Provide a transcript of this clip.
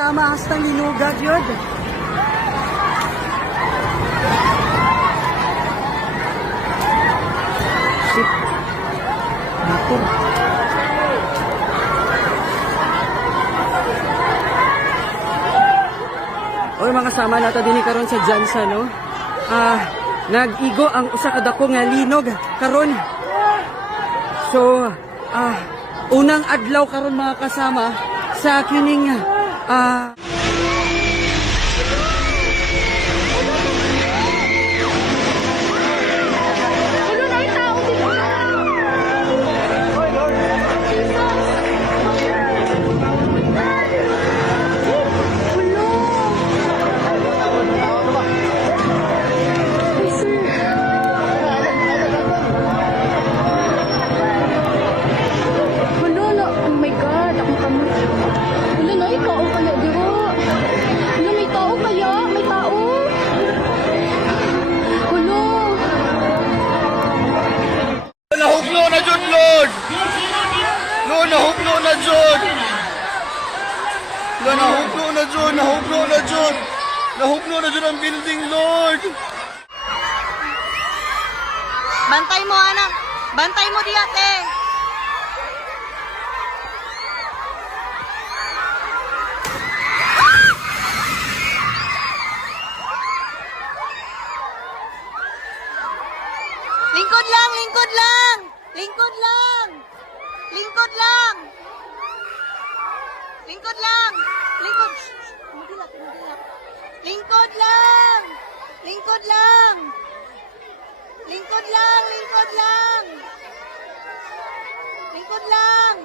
kasama hasta linugad yun. Shit. Ako. Oy, mga kasama nato din karon sa Jansa, no? Nag-igo ang usa ka dako nga linog karon. So, unang adlaw karon mga kasama sa kining nahuklo na jud, Lord. Lord, nahuklo na jud. Lord, nahuklo na jud, nahuklo na jud. Nahuklo na jud ang building, Lord. Bantay mo, anak. Bantay mo di ate. Lingkod lang, lingkod lang. Lingkod lang. Lingkod lang. Lingkod lang. Lingkod. Mudilak, mudilak. Lingkod lang. Lingkod lang. Lingkod lang, lingkod lang. Lingkod lang.